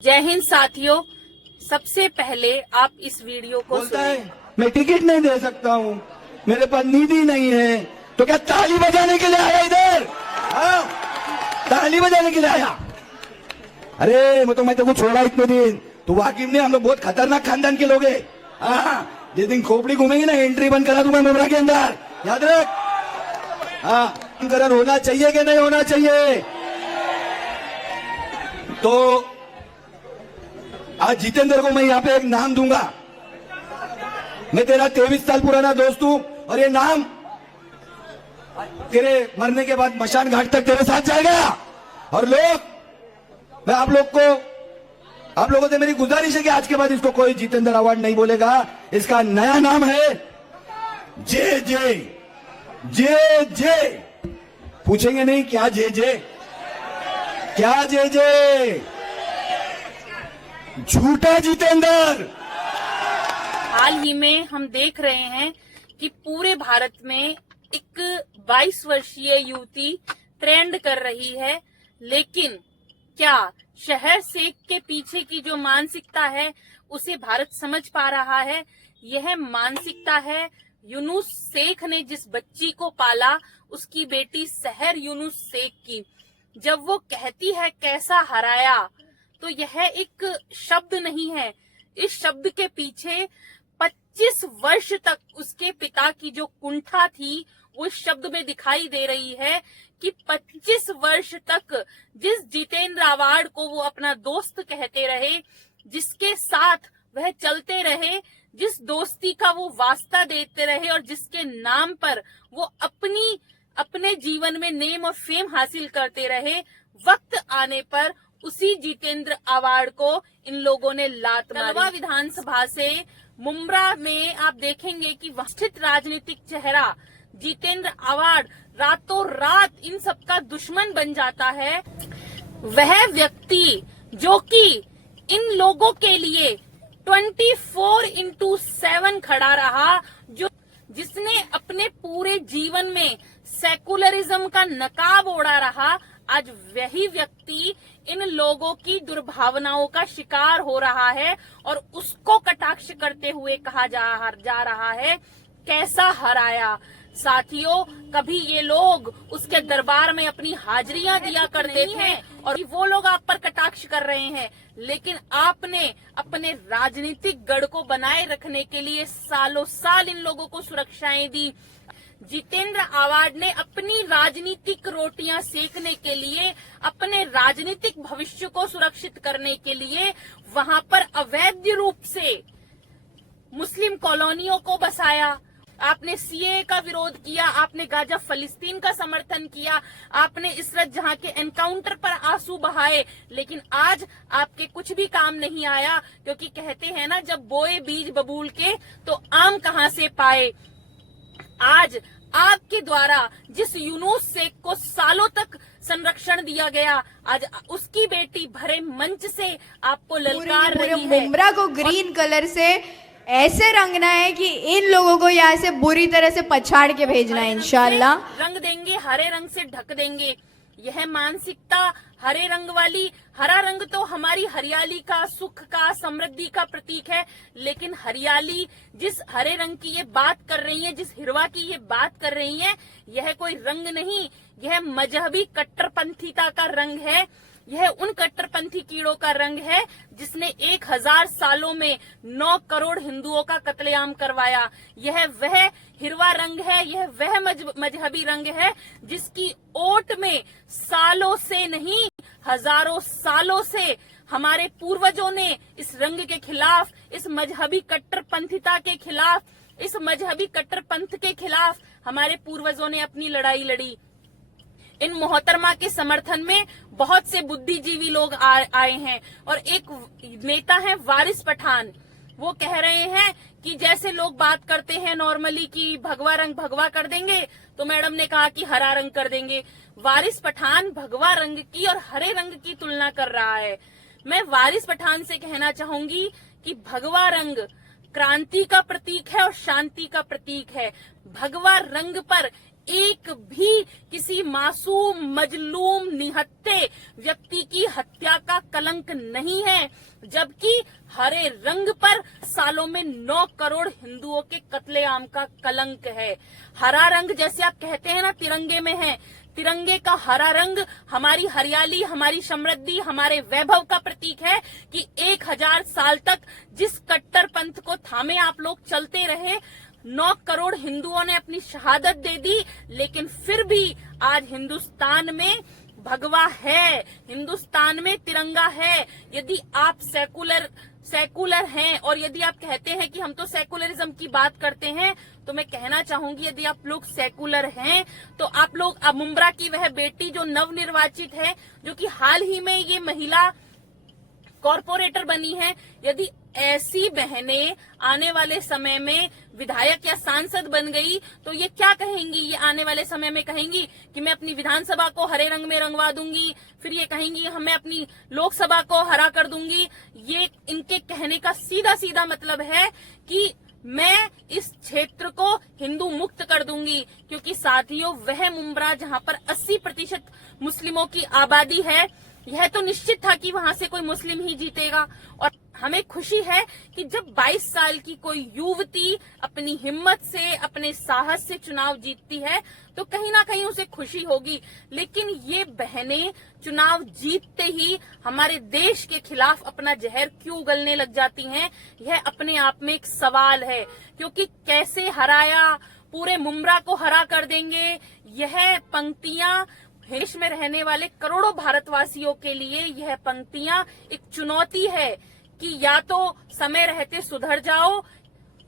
जय हिंद साथियों, सबसे पहले आप इस वीडियो को बोलता है मैं टिकट नहीं दे सकता हूँ, मेरे पास निधि नहीं है, तो क्या ताली बजाने के लिए आया इधर? हाँ? ताली बजाने के लिए आया? अरे मैं तेरे को छोड़ा इतने दिन, तो वाकिफ ने हम लोग बहुत खतरनाक खानदान के लोग हैं। हाँ, जिस दिन खोपड़ी घूमेगी ना, एंट्री बंद करा दूंगा मुमरा के अंदर, याद रख। हाँ, करण होना चाहिए कि नहीं होना चाहिए? तो आज जितेंद्र को मैं यहाँ पे एक नाम दूंगा। मैं तेरा 23 साल पुराना दोस्त हूं और ये नाम तेरे मरने के बाद मशान घाट तक तेरे साथ जाएगा। और मैं आप लोगों से मेरी गुजारिश है कि आज के बाद इसको कोई जितेंद्र अवार्ड नहीं बोलेगा। इसका नया नाम है जे जे जे जे। पूछेंगे नहीं क्या जे जे, क्या जे जे? झूठा जितेंद्र। हाल ही में हम देख रहे हैं कि पूरे भारत में एक 22 वर्षीय युवती ट्रेंड कर रही है, लेकिन क्या शहर शेख के पीछे की जो मानसिकता है उसे भारत समझ पा रहा है? यह मानसिकता है यूनुस शेख ने जिस बच्ची को पाला, उसकी बेटी सहर यूनुस शेख की। जब वो कहती है कैसा हराया, तो यह एक शब्द नहीं है। इस शब्द के पीछे 25 वर्ष तक उसके पिता की जो कुंठा थी वो इस शब्द में दिखाई दे रही है कि 25 वर्ष तक जिस जितेंद्र आवाड को वो अपना दोस्त कहते रहे, जिसके साथ वह चलते रहे, जिस दोस्ती का वो वास्ता देते रहे और जिसके नाम पर वो अपने जीवन में नेम और फेम हासिल करते रहे, वक्त आने पर उसी जितेंद्र आवाड को इन लोगों ने लात मारी। तलवा विधानसभा से मुमरा में आप देखेंगे कि स्थित राजनीतिक चेहरा जितेंद्र आवाड रातों रात इन सबका दुश्मन बन जाता है। वह व्यक्ति जो कि इन लोगों के लिए 24/7 खड़ा रहा, जिसने अपने पूरे जीवन में सेकुलरिज्म का नकाब ओढ़ा रहा, आज वही व्यक्ति इन लोगों की दुर्भावनाओं का शिकार हो रहा है और उसको कटाक्ष करते हुए कहा जा रहा है कैसा हराया। साथियों, कभी ये लोग उसके दरबार में अपनी हाजिरियां दिया करते थे और वो लोग आप पर कटाक्ष कर रहे हैं, लेकिन आपने अपने राजनीतिक गढ़ को बनाए रखने के लिए सालों साल इन लोगों को सुरक्षाएं दी। जितेंद्र आवाड ने अपनी राजनीतिक रोटियां सेकने के लिए, अपने राजनीतिक भविष्य को सुरक्षित करने के लिए वहां पर अवैध रूप से मुस्लिम कॉलोनियों को बसाया। आपने सीए का विरोध किया, आपने गाजा फलस्तीन का समर्थन किया, आपने इसरत जहां के एनकाउंटर पर आंसू बहाए, लेकिन आज आपके कुछ भी काम नहीं आया, क्योंकि कहते हैं ना, जब बोए बीज बबूल के तो आम कहां से पाए। आज आपके द्वारा जिस यूनुस शेख को सालों तक संरक्षण दिया गया, आज उसकी बेटी भरे मंच से आपको ललकार रही है। मुमरा को ग्रीन कलर से ऐसे रंगना है कि इन लोगों को यहाँ से बुरी तरह से पछाड़ के भेजना है। इंशाल्लाह रंग देंगे, हरे रंग से ढक देंगे। यह मानसिकता हरे रंग वाली, हरा रंग तो हमारी हरियाली का, सुख का, समृद्धि का प्रतीक है, लेकिन हरियाली जिस हरे रंग की ये बात कर रही है, जिस हिरवा की ये बात कर रही है, यह कोई रंग नहीं, यह मजहबी कट्टरपंथीता का रंग है। यह उन कट्टरपंथी कीड़ों का रंग है जिसने 1000 सालों में 9 करोड़ हिंदुओं का कत्लेआम करवाया। यह वह हिरवा रंग है, यह वह मजहबी रंग है जिसकी ओट में सालों से नहीं, हजारों सालों से हमारे पूर्वजों ने इस रंग के खिलाफ, इस मजहबी कट्टरपंथिता के खिलाफ, इस मजहबी कट्टरपंथ के खिलाफ हमारे पूर्वजों ने अपनी लड़ाई लड़ी। इन मोहतरमा के समर्थन में बहुत से बुद्धिजीवी लोग आए हैं और एक नेता है वारिस पठान। वो कह रहे हैं कि जैसे लोग बात करते हैं नॉर्मली कि भगवा रंग भगवा कर देंगे, तो मैडम ने कहा कि हरा रंग कर देंगे। वारिस पठान भगवा रंग की और हरे रंग की तुलना कर रहा है। मैं वारिस पठान से कहना चाहूंगी कि भगवा रंग क्रांति का प्रतीक है और शांति का प्रतीक है। भगवा रंग पर एक भी किसी मासूम मजलूम निहत्थे व्यक्ति की हत्या का कलंक नहीं है, जबकि हरे रंग पर सालों में 9 करोड़ हिंदुओं के कत्लेआम का कलंक है। हरा रंग जैसे आप कहते हैं ना तिरंगे में है, तिरंगे का हरा रंग हमारी हरियाली, हमारी समृद्धि, हमारे वैभव का प्रतीक है कि 1000 साल तक जिस कट्टर पंथ को थामे आप लोग चलते रहे, 9 करोड़ हिंदुओं ने अपनी शहादत दे दी, लेकिन फिर भी आज हिंदुस्तान में भगवा है, हिंदुस्तान में तिरंगा है। यदि आप सेकुलर हैं और यदि आप कहते हैं कि हम तो सेकुलरिज्म की बात करते हैं, तो मैं कहना चाहूंगी यदि आप लोग सेकुलर हैं तो आप लोग अब मुंब्रा की वह बेटी जो नवनिर्वाचित है, जो कि हाल ही में ये महिला कॉर्पोरेटर बनी है, यदि ऐसी बहनें आने वाले समय में विधायक या सांसद बन गई तो ये क्या कहेंगी? ये आने वाले समय में कहेंगी कि मैं अपनी विधानसभा को हरे रंग में रंगवा दूंगी, फिर ये कहेंगी मैं अपनी लोकसभा को हरा कर दूंगी। ये इनके कहने का सीधा सीधा मतलब है कि मैं इस क्षेत्र को हिंदू मुक्त कर दूंगी, क्योंकि साथियों वह मुंब्रा जहां पर 80% मुस्लिमों की आबादी है, यह तो निश्चित था कि वहां से कोई मुस्लिम ही जीतेगा। और हमें खुशी है कि जब 22 साल की कोई युवती अपनी हिम्मत से, अपने साहस से चुनाव जीतती है तो कहीं ना कहीं उसे खुशी होगी। लेकिन ये बहनें चुनाव जीतते ही हमारे देश के खिलाफ अपना जहर क्यों उगलने लग जाती हैं, यह अपने आप में एक सवाल है। क्योंकि कैसे हराया, पूरे मुंब्रा को हरा कर देंगे, यह पंक्तियां देश में रहने वाले करोड़ों भारतवासियों के लिए यह पंक्तियां एक चुनौती है कि या तो समय रहते सुधर जाओ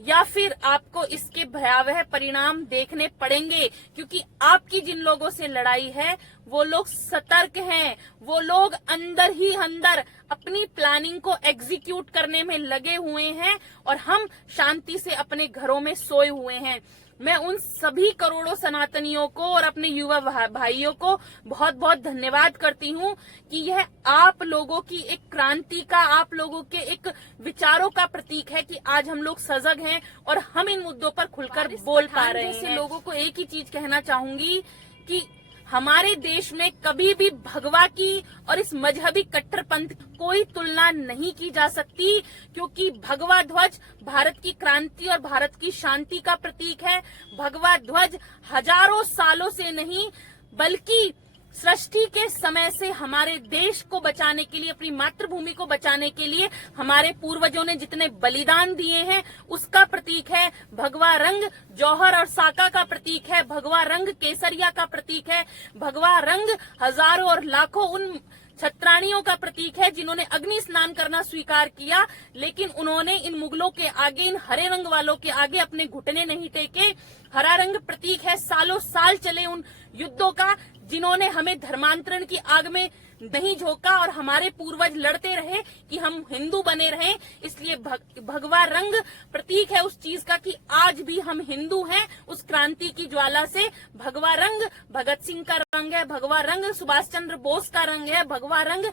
या फिर आपको इसके भयावह परिणाम देखने पड़ेंगे। क्योंकि आपकी जिन लोगों से लड़ाई है वो लोग सतर्क हैं, वो लोग अंदर ही अंदर अपनी प्लानिंग को एग्जीक्यूट करने में लगे हुए हैं और हम शांति से अपने घरों में सोए हुए हैं। मैं उन सभी करोड़ों सनातनियों को और अपने युवा भाइयों को बहुत बहुत धन्यवाद करती हूँ कि यह आप लोगों की एक क्रांति का, आप लोगों के एक विचारों का प्रतीक है कि आज हम लोग सजग हैं और हम इन मुद्दों पर खुलकर बोल पा रहे हैं। ऐसे लोगों को एक ही चीज कहना चाहूंगी कि हमारे देश में कभी भी भगवा की और इस मजहबी कट्टरपंथ कोई तुलना नहीं की जा सकती, क्योंकि भगवा ध्वज भारत की क्रांति और भारत की शांति का प्रतीक है। भगवा ध्वज हजारों सालों से नहीं बल्कि सृष्टि के समय से हमारे देश को बचाने के लिए, अपनी मातृभूमि को बचाने के लिए हमारे पूर्वजों ने जितने बलिदान दिए हैं उसका प्रतीक है। भगवा रंग जौहर और साका का प्रतीक है, भगवा रंग केसरिया का प्रतीक है, भगवा रंग हजारों और लाखों उन छत्राणियों का प्रतीक है जिन्होंने अग्नि स्नान करना स्वीकार किया, लेकिन उन्होंने इन मुगलों के आगे, इन हरे रंग वालों के आगे अपने घुटने नहीं टेके। हरा रंग प्रतीक है सालों साल चले उन युद्धों का जिन्होंने हमें धर्मांतरण की आग में नहीं झोंका और हमारे पूर्वज लड़ते रहे कि हम हिंदू बने रहें। इसलिए भगवा रंग प्रतीक है उस चीज का कि आज भी हम हिंदू हैं। उस क्रांति की ज्वाला से भगवा रंग भगत सिंह का रंग है, भगवा रंग सुभाष चंद्र बोस का रंग है, भगवा रंग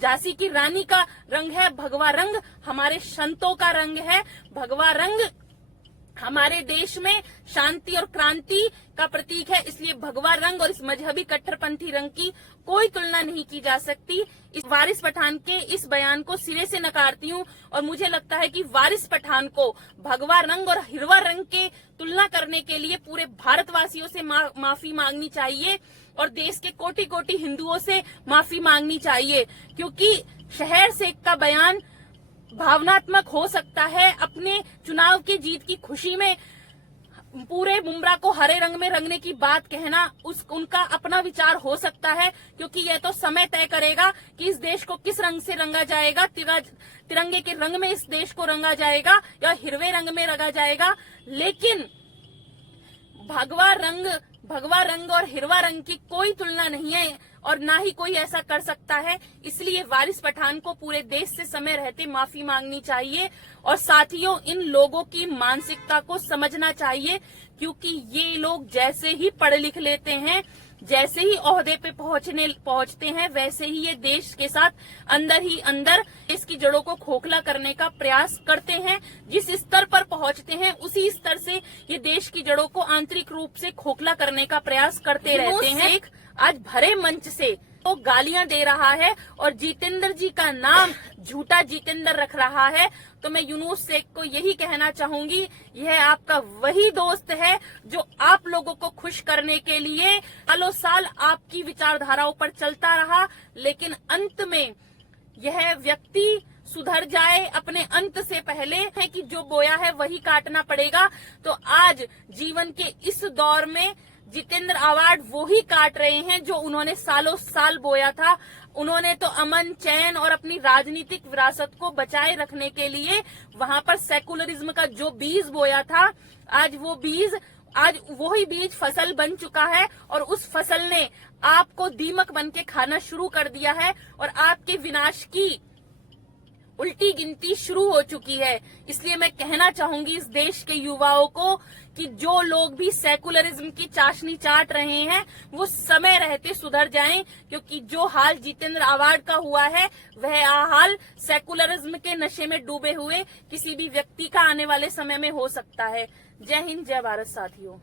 झांसी की रानी का रंग है, भगवा रंग हमारे संतों का रंग है, भगवा रंग हमारे देश में शांति और क्रांति का प्रतीक है। इसलिए भगवा रंग और इस मजहबी कट्टरपंथी रंग की कोई तुलना नहीं की जा सकती। इस वारिस पठान के इस बयान को सिरे से नकारती हूँ और मुझे लगता है कि वारिस पठान को भगवा रंग और हिरवा रंग के तुलना करने के लिए पूरे भारतवासियों से माफी मांगनी चाहिए और देश के कोटि कोटि हिंदुओं से माफी मांगनी चाहिए, क्योंकि शहर शेख का बयान भावनात्मक हो सकता है। अपने चुनाव की जीत की खुशी में पूरे मुंब्रा को हरे रंग में रंगने की बात कहना उनका अपना विचार हो सकता है, क्योंकि यह तो समय तय करेगा कि इस देश को किस रंग से रंगा जाएगा। तिरंगे के रंग में इस देश को रंगा जाएगा या हिरवे रंग में रंगा जाएगा। लेकिन भगवा रंग और हिरवा रंग की कोई तुलना नहीं है और ना ही कोई ऐसा कर सकता है। इसलिए वारिस पठान को पूरे देश से समय रहते माफी मांगनी चाहिए और साथियों इन लोगों की मानसिकता को समझना चाहिए, क्योंकि ये लोग जैसे ही पढ़ लिख लेते हैं जैसे ही ओहदे पे पहुंचते हैं वैसे ही ये देश के साथ अंदर ही अंदर इसकी जड़ों को खोखला करने का प्रयास करते हैं। जिस स्तर पर पहुंचते हैं उसी स्तर से ये देश की जड़ों को आंतरिक रूप से खोखला करने का प्रयास करते रहते हैं। आज भरे मंच से तो गालियां दे रहा है और जितेंद्र जी का नाम झूठा जितेंद्र रख रहा है। तो मैं यूनुस शेख को यही कहना चाहूंगी, यह आपका वही दोस्त है जो आप लोगों को खुश करने के लिए सालों साल आपकी विचारधाराओं पर चलता रहा, लेकिन अंत में यह व्यक्ति सुधर जाए अपने अंत से पहले है कि जो बोया है वही काटना पड़ेगा। तो आज जीवन के इस दौर में जितेंद्र अवार्ड वो ही काट रहे हैं जो उन्होंने सालों साल बोया था। उन्होंने तो अमन चैन और अपनी राजनीतिक विरासत को बचाए रखने के लिए वहां पर सेकुलरिज्म का जो बीज बोया था, आज वही बीज फसल बन चुका है और उस फसल ने आपको दीमक बन के खाना शुरू कर दिया है और आपके विनाश की उल्टी गिनती शुरू हो चुकी है। इसलिए मैं कहना चाहूंगी इस देश के युवाओं को कि जो लोग भी सेकुलरिज्म की चाशनी चाट रहे हैं वो समय रहते सुधर जाएं, क्योंकि जो हाल जितेंद्र अवार्ड का हुआ है वह हाल सेकुलरिज्म के नशे में डूबे हुए किसी भी व्यक्ति का आने वाले समय में हो सकता है। जय हिंद, जय भारत साथियों।